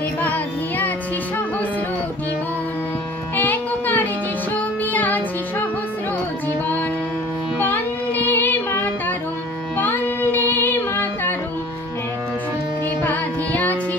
সূত্রে বাঁধিয়াছি সহস্র জীবন, এককার যে সপিয়াছি সহস্র জীবন। বন্দে মাতরম, বন্দে মাতরম, এক সূত্রে বাঁধিয়াছি